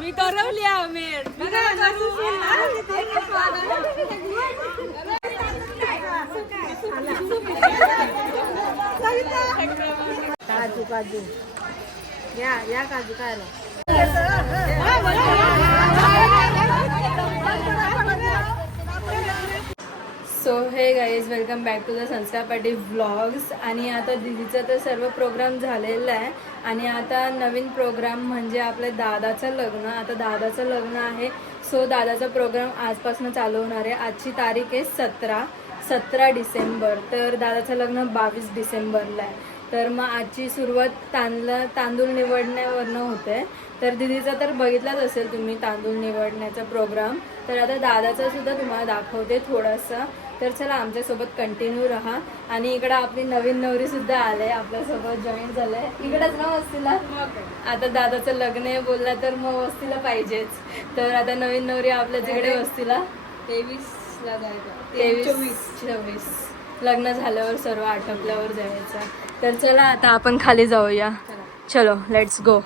मी करवली आमिर काजू काजू या या काजू काय खायला सो हे guys welcome back to the Sanskar Patil vlogs आणि आता दिदीचा तर सर्व प्रोग्राम झालेला आहे. आणि आता नवीन प्रोग्राम म्हणजे आपल्या दादाचं लग्न. आता दादाचं लग्न आहे. सो दादाचा प्रोग्राम आजपासून चालू होणार आहे. आजची तारीख आहे सतरा. सतरा डिसेंबर. तर दादाचं लग्न बावीस डिसेंबरला आहे. तर मग आजची सुरुवात तांदला तांदूळ निवडण्यावरनं होते. तर दिदीचा तर बघितलाच असेल तुम्ही तांदूळ निवडण्याचा प्रोग्राम तर आता दादाचा सुद्धा तुम्हाला दाखवते थोडासा. तर चला आमच्यासोबत कंटिन्यू राहा. आणि इकडं आपली नवीन नवरी सुद्धा आले आपल्यासोबत जॉईन झालंय. इकडंच ना वस्तीला? आता दादाचं लग्न आहे बोलला तर मग वस्तीला पाहिजेच. तर आता नवीन नवरी आपल्या तिकडे वस्तीला? तेवीस ला जायचं. तेवीस चोवीस. लग्न झाल्यावर सर्व आटोपल्यावर जायचं. तर चला आता आपण खाली जाऊया. चलो. लेट्स गो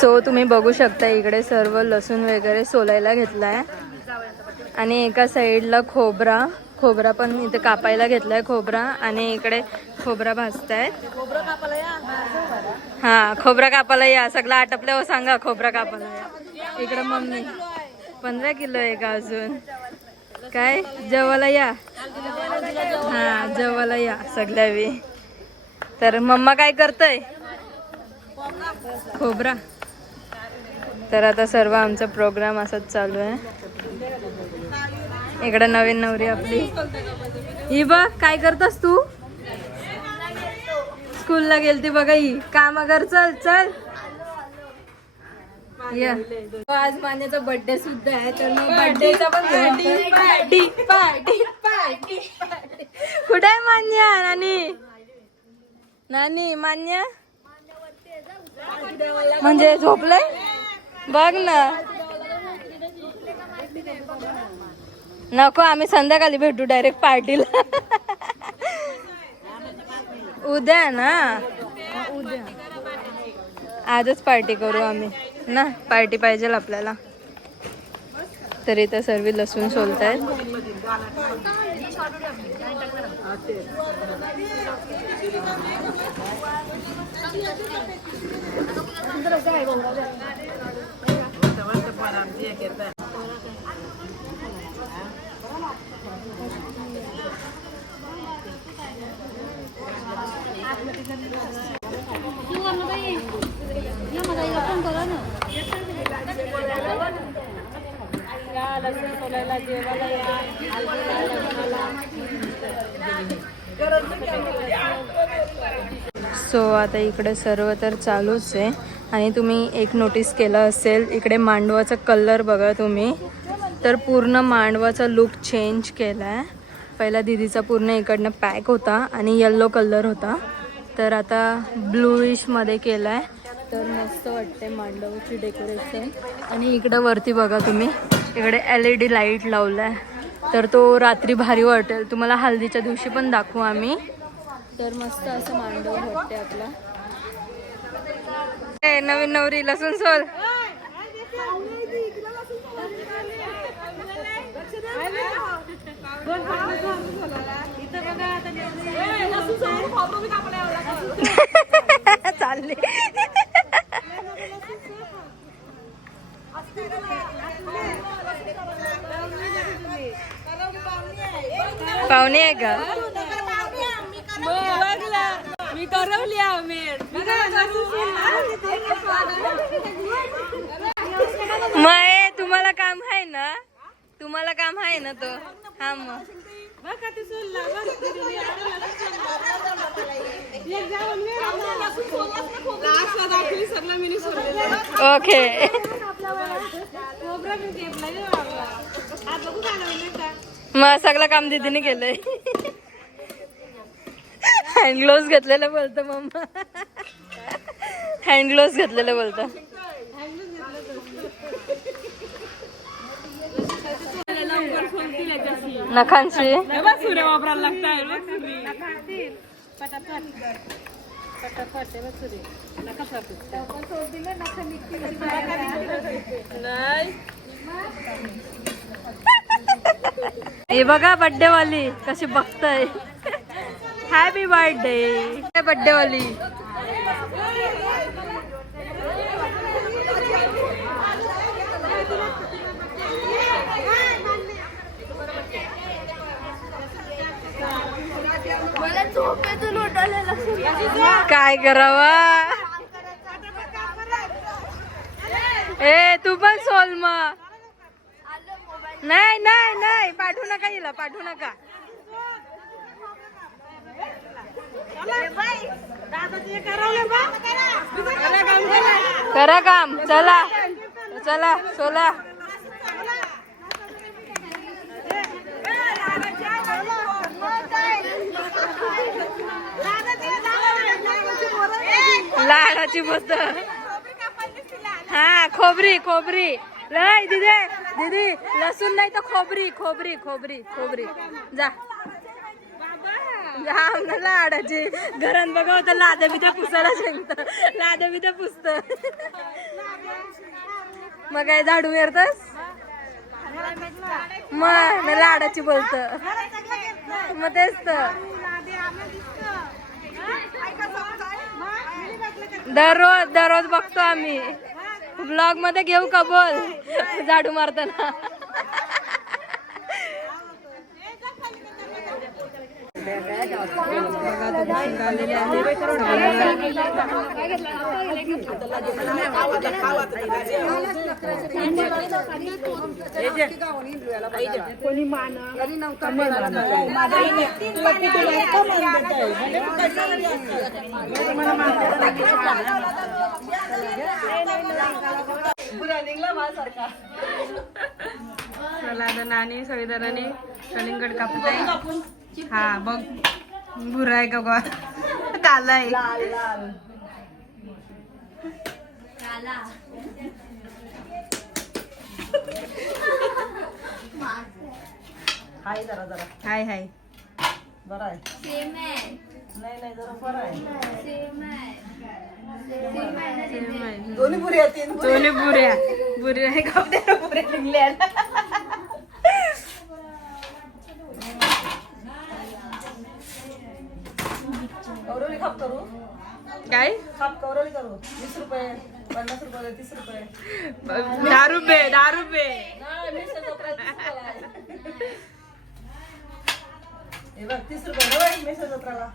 सो तुम्ही बघू शकता इकडे सर्व लसूण वगैरे सोलायला घेतलाय. आणि एका साईडला खोबरा खोबरा पण इथे कापायला घेतलाय खोबरा. आणि इकडे खोबरा भाजताय. हा खोबरा कापायला या. सगळं आटपल्यावर हो, सांगा खोबरा कापायला या. इकडं मम्मी. पंधरा किलो आहे का अजून. काय? जेवायला या? हा जेवायला या सगळ्या वी तर मम्मा काय करतय? खोबरा. तर आता सर्व आमचा प्रोग्राम असाच चालू आहे. इकडं नवीन नवरी आपली. ही बघ काय करतस तू? स्कूलला गेलती बघा ही. काम कर चल चल. या. आज मान्याचा बर्थडे सुद्धा आहे तर मग बर्थडेचा पण पार्टी पार्टी पार्टी पार्टी कुठे आहे मान्या? नानी. नानी मान्या? म्हणजे झोपलंय? बघ ना. नको आम्ही संध्याकाळी भेटू डायरेक्ट पार्टीला उद्या ना? उद्या आजच पार्टी करू आम्ही. ना पार्टी पाहिजे आपल्याला. तरी तर सर्व लसूण सोलतायत. सो आता इकडे सर्व तर चालूच आहे. आणि तुम्ही एक नोटीस केलं असेल इकडे मांडवाचा कलर बघा तुम्ही. तर पूर्ण मांडवाचा लुक चेंज केला आहे पहिला दिदीचा पूर्ण इकडनं पॅक होता आणि येल्लो कलर होता. तर आता ब्लूइशमध्ये केला आहे तर मस्त वाटते मांडवाची डेकोरेशन आणि इकडं वरती बघा तुम्ही. इकडे एल ई डी लाइट लावला आहे तर तो रात्री भारी वाटेल. तुम्हाला हल्दीच्या दिवशी पण दाखवू आम्ही. तर मस्त असं मांडव वाटते आपला. नवीन नवरी लसूण सोल. चालले. पाहुणे आहे का? मी करवली मग तुम्हाला काम आहे ना? तुम्हाला काम आहे ना तो? हा मग. ओके. मग सगळं काम दीदीने केलंय. हँड ग्लोव्स घेतलेलं बोलतो मम्मा. हँड ग्लोव्स घेतलेलं बोलतो. नखांची. सूर्य वापरायला लागताय हे बघा बर्थडे वाली कशी बघताय. हॅपी बर्थडे बर्थडे वाली काय करावा? ए तू पण सोल मग नाही नाही नाही. पाठवू नका हिला पाठवू नका. करा काम चला. चला सोला. लाडाची मस्त. हा खोबरी खोबरी. लय दिदी दीदी लसूण नाही तर खोबरी खोबरी खोबरी खोबरी. जा. जा लाडाची घरात बघा होतं लाद्या बिद्या पुसायला सांगत लाद्या बिद्या पुसत. मग काय झाडू येतस मग लाडाची बोलत. मग तेच तर. दररोज दररोज बघतो आम्ही. ब्लॉगमध्ये घेऊ का बोल? झाडू मारताना. चला आता कलिंगड कापत आहे हा बघ. बुरा आहे का बा काला आहे. हाय जरा जरा. हाय हाय. बरं आहे. नाही नाही जरा बरं आहे. दोन्ही आहेत तीन दोन्ही बुऱ्या बुऱ्या आहे का? निघल्या खाप करू. काय? खाप कौरवली करू. वीस रुपये पन्नास रुपये तीस रुपये. दहा रुपये दहा रुपये. नाही, वीस रुपये, तीस. हे बघ तीस रुपये. ना बाई, मेसेज जत्राला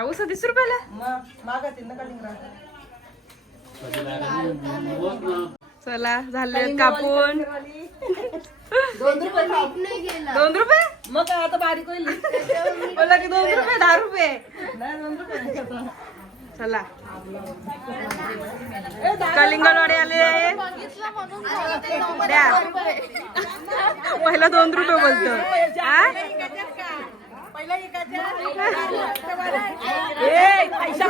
आऊस तीस रुपयाला? मग मागतील ना कलिंगडा चला झाले कापून. दोन रुपये. दोन रुपये? मग काय आता बारीक होईल? बोला की दोन रुपये दहा रुपये. चला. कलिंगड आले. आहे द्या. पहिला दोन रुपये बोलतो. हा? ए, पैसा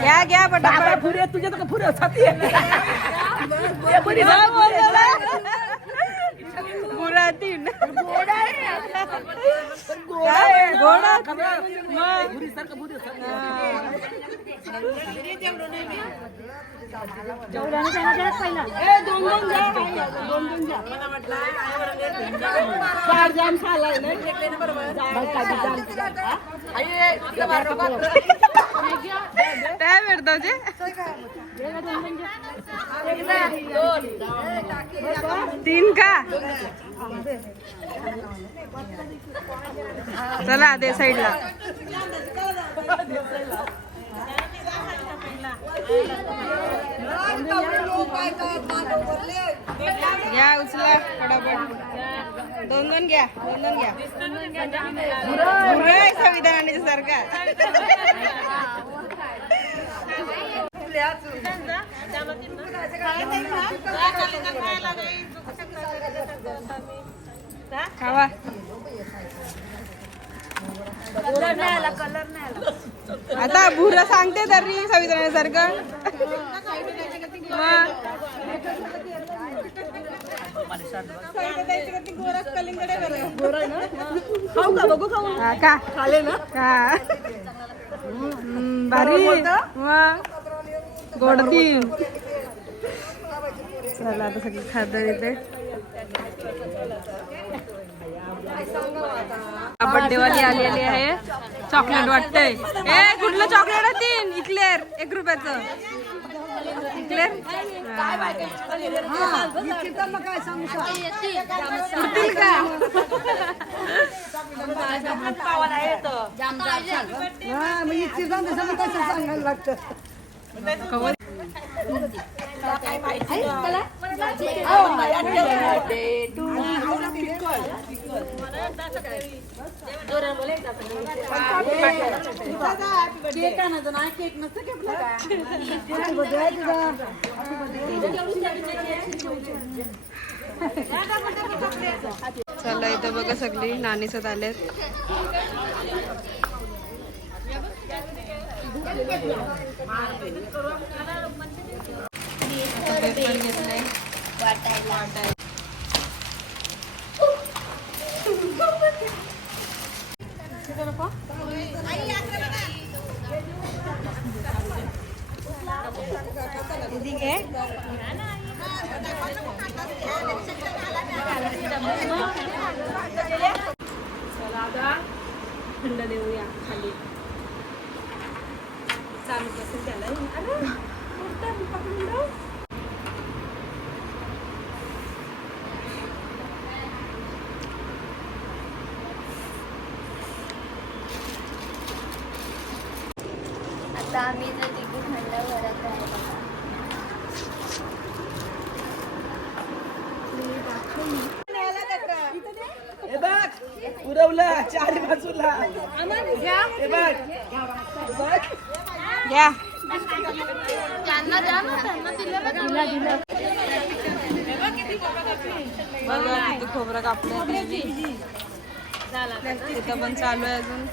घ्या. घ्या पटा पुरे तुझ्या तर पुरे छाती बुरा तीन काय? घोडा. काय भेटतो जे? तीन का? चला दे साईडला. घ्या उचला फटाफट दोन दोन घ्या. दोन दोन घ्या मुलं संविधानाने सारखा खावा. कलर नाही आला कलर नाही आला. आता भुरा सांगते तरी संविधानासारखं मग. खाऊ का? बघू खाऊ. का खाले ना? हा. हम्म, भारी. मग. गोडती चला आता सगळी खातं येते बर्थडे वाली आली आली आहे. चॉकलेट वाटतंय. ए कुठलं चॉकलेट आहे तीन? इक्लेअर एक रुपयाचं. इक्लेअर उरतील का चला इथं बघा सगळी नानीसत आलेत. सगळे पण घेतलंय. वाटाय. चला आता थंड देऊया खाली चालू कसं त्याला अरे उडतं, पकडून जाऊ. आता आम्ही जर तिकीट थंड भरत आहे हे बघ पुरवलं चारी बाजूला हे बघ घ्या त्यांना द्या ना त्यांना दिलं बघा किती खोबरं कापलं तिथं पण चालू आहे अजून.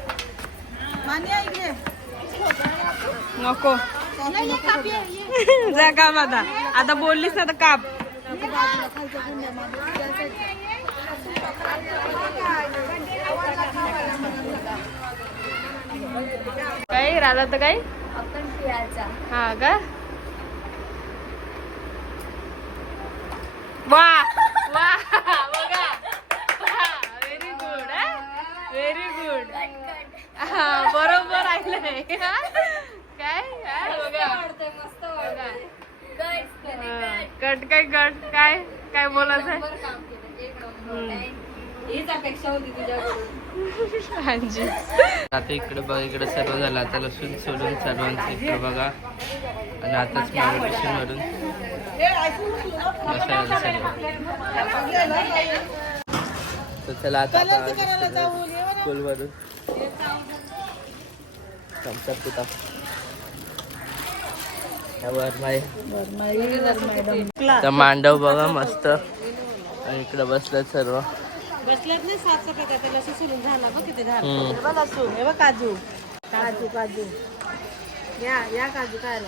नको. जा काप आता. आता बोललीस ना आता काप. काय राधा तर काय? हा का? वा वा बघा. व्हेरी गुड हा बरोबर ऐकलंय? काय? बघा. मस्त कट काय कट काय? काय बोलायचं आहे काम केलं एक नंबर. हम्म. हीच अपेक्षा होती तुझ्याकडून. हांजी. आता इकडे बघा इकडे सर्व झालं. आता लसूण सोडून सर्वांचं इकडे बघा. आणि आताच मेडिटेशन वरून तर चला आता स्कूलवरून थम्सअप पिता. माय तर मांडव बघा मस्त. आणि इकडे बसल्यात सर्व. बसल्यात नाही झाला बघ किती झाला. हे बघ लसूण हे बघ काजू. काजू काजू. या या काजू चला.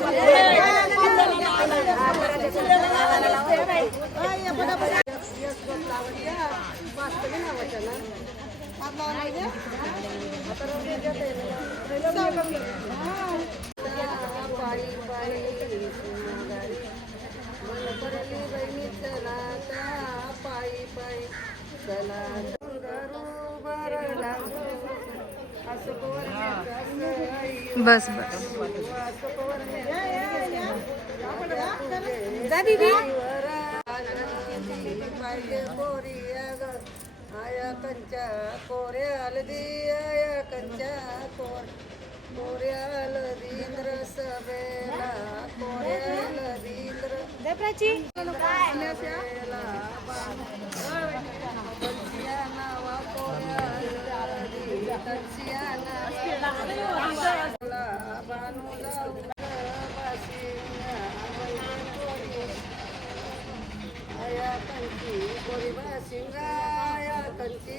सगळ्या बस बस. जा दीदी. आया कंच्या कोऱ्या हलदी आया कंच्या कोर. कोऱ्या हलदींद्र सभेला कोऱ्या हलदींद्र जा प्राची सभेला कंचिया नावा कोऱ्या हलदी कंचिया नावा बानूला बाशिंगा आया कंची कोरिबा शिंगाया कंची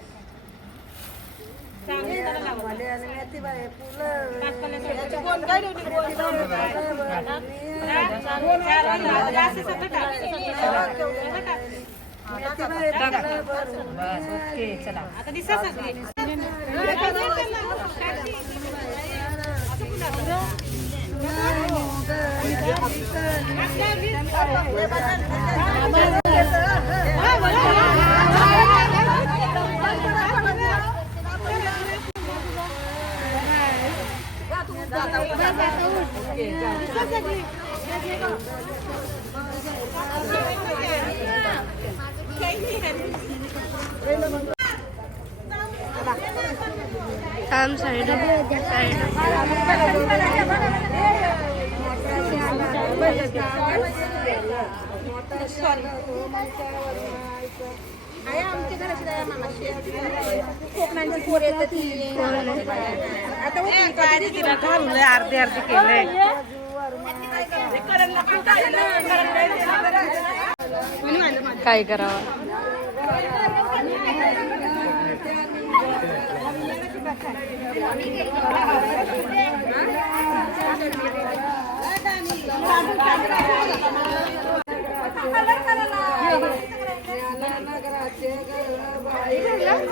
इंद्र सभेला बानू जाऊदे पाच नावा कोरी पहिली वेळ त्याची एकावर माय तू मला आणि मेथी बाय आता सगळी थांब साईड अर्धे अर्धे केलंय. काय करावं?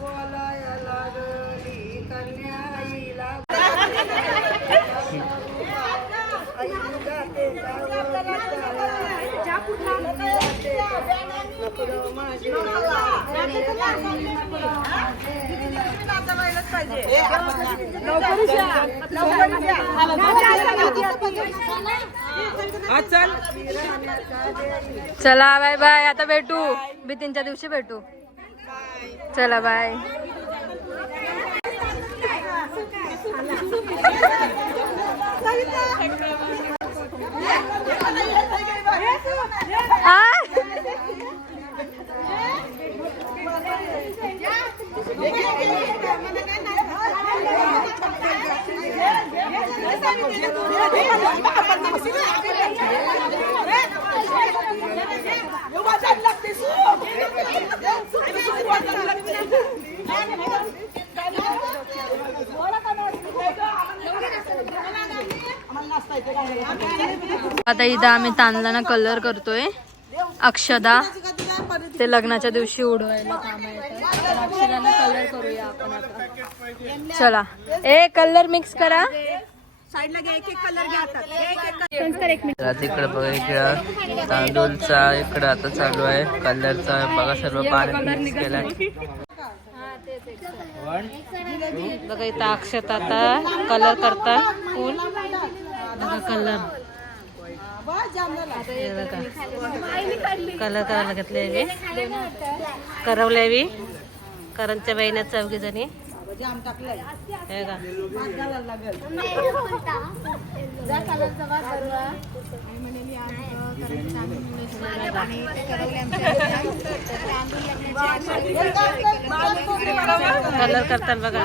बोलाया लागली कन्या आईला आई जाते चला बाय बाय. आता भेटू. बितीनच्या दिवशी भेटू. चला bye. Eu vou dar lá, pessoal! Eu! आता इथं आम्ही तांदळांना कलर करतोय. अक्षदा ते लग्नाच्या दिवशी उडवायला कामं अक्षदांना कलर करूया आपण आता. चला. ए कलर मिक्स करा. तिकडे बघा इकडं. तांदूळचा इकडं आता चालू आहे. कलरचा बघा सर्व पाणी मिक्स केलाय. बघा इथं अक्षत आता कलर करतात फुल. बघा कलर कलर करायला घेतले करवले बी करंच्या बहिण्यात चौघी जणी हे का कलर करतात बघा.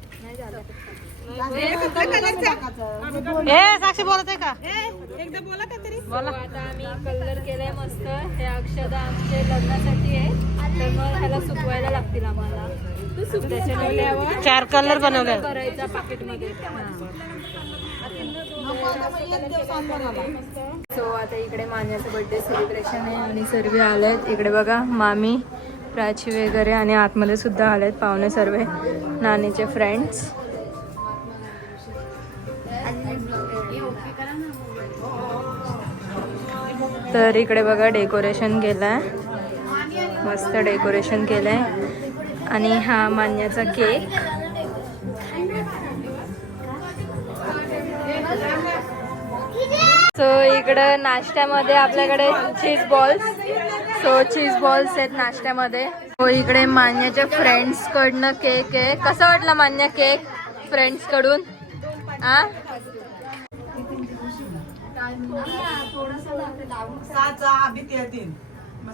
ए साक्षी बोलत आहे का? बोला. आता आम्ही कलर केलाय मस्त हे अक्षदा आमचे लग्नासाठी आहे तर मग ह्याला सुकवायला लागतील आम्हाला चार कलर बनवले. करायचा पाकिटमध्ये सो आता इकडे मान्याचं बर्थडे सेलिब्रेशन आहे आणि सर्व आलेत. इकडे बघा मामी. प्राची वगैरे आणि आतमध्ये सुद्धा आलेत पाहुणे सर्व नानीचे फ्रेंड्स तर इकडे बघा डेकोरेशन केलं आहे मस्त डेकोरेशन केलं आहे आणि हा मान्याचा केक सो इकडं नाश्त्यामध्ये आपल्याकडे cheese balls so cheese balls आहेत नाश्त्यामध्ये. हो इकडे मान्याच्या फ्रेंड्स कडनं केक आहे. कसं वाटलं मान्य केक फ्रेंड्सकडून आ?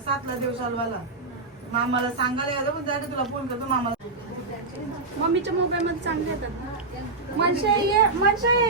सातला देव मामाला सांगायला यायला पण जायचं तुला फोन करतो मामाला मम्मीच्या मोबाईल मध्ये चांगले येतात मनशा ये मनशा ये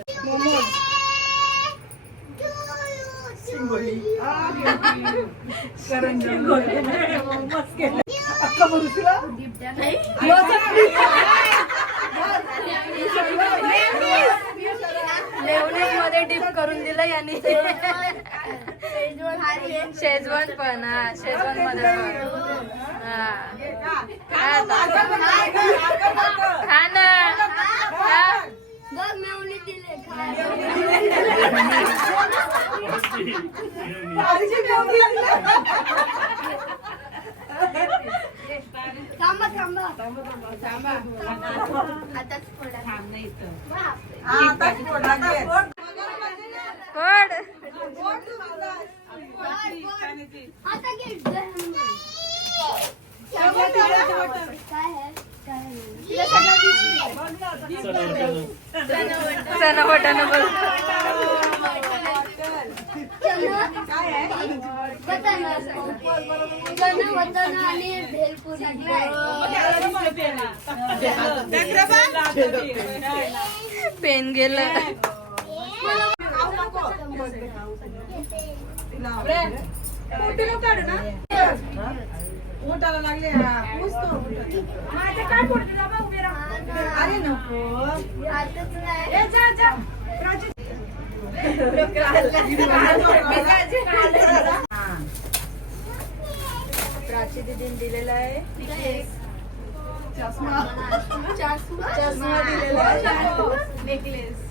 मगरमच्छ. लेवनेजमध्ये डिप करून दिलं यांनी. शेजवान पण हा शेजवानमध्ये पण हा? खा ना. बघ मेवणी दिले थांबा थांबा। आताच फोडा कोड आता घे काय आहे काय आहे चना बटाणा बोल चना भेलपुरी पेन गेलं उठायला लागले हा, पुसतो. अरे नको आताच नाही. साक्षी दीदीने दिलेला आहे. चष्मा. दिलेला आहे. नेकलेस.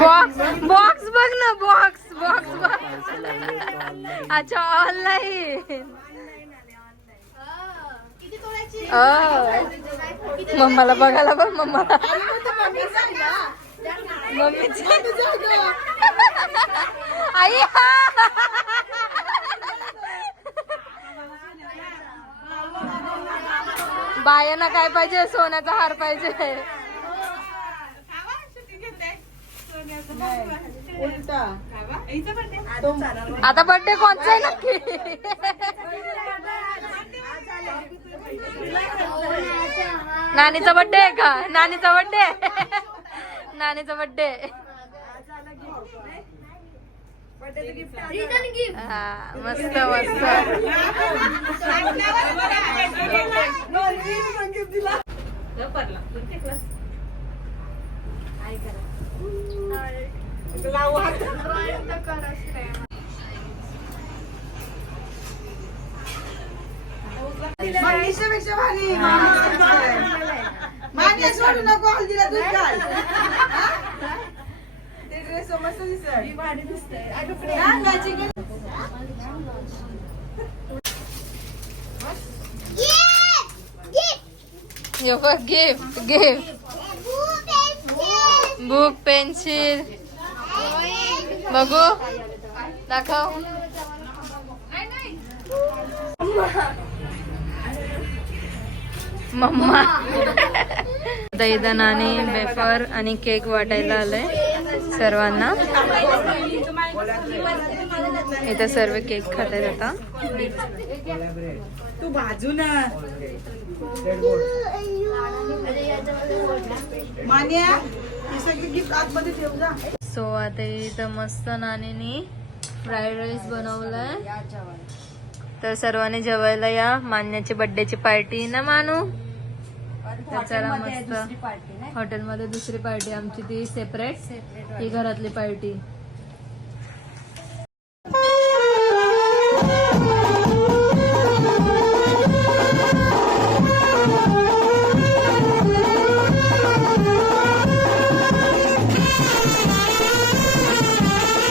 बॉक्स बॉक्स बघ ना बॉक्स बॉक्स बघ. अच्छा ऑनलाईन मम्माला बघायला बघ मम्माला. मम्मीची. आई बायांना काय पाहिजे? सोन्याचा हार पाहिजे. आता बर्थडे कोणचा आहे नक्की? नानीचा बर्थडे आहे का? नानीचा बर्थडे नानीचा बर्थडे गिफ्ट हा मस्त मस्त. पेक्षा भारी मान्य सोडू नको हल्दीला दूध घाल. ड्रेस मस्त दिसत भारी यो बघ गिफ्ट गिफ्ट बुक पेन्सिल. बघू. दाखव. मम्मा. दैदन आणि वेफर आणि केक वाटायला आलंय. सर्वांना. इथे सर्व केक खात आहेत आता. तू भाजू ना. सो आता इथं मस्त नानीनी फ्राईड राईस बनवलाय. तर सर्वांनी जेवायला या. मान्याची बर्थडेची पार्टी ना मानू? तर चला हॉटेलमध्ये दुसरी पार्टी आमची ती सेपरेट ही घरातली पार्टी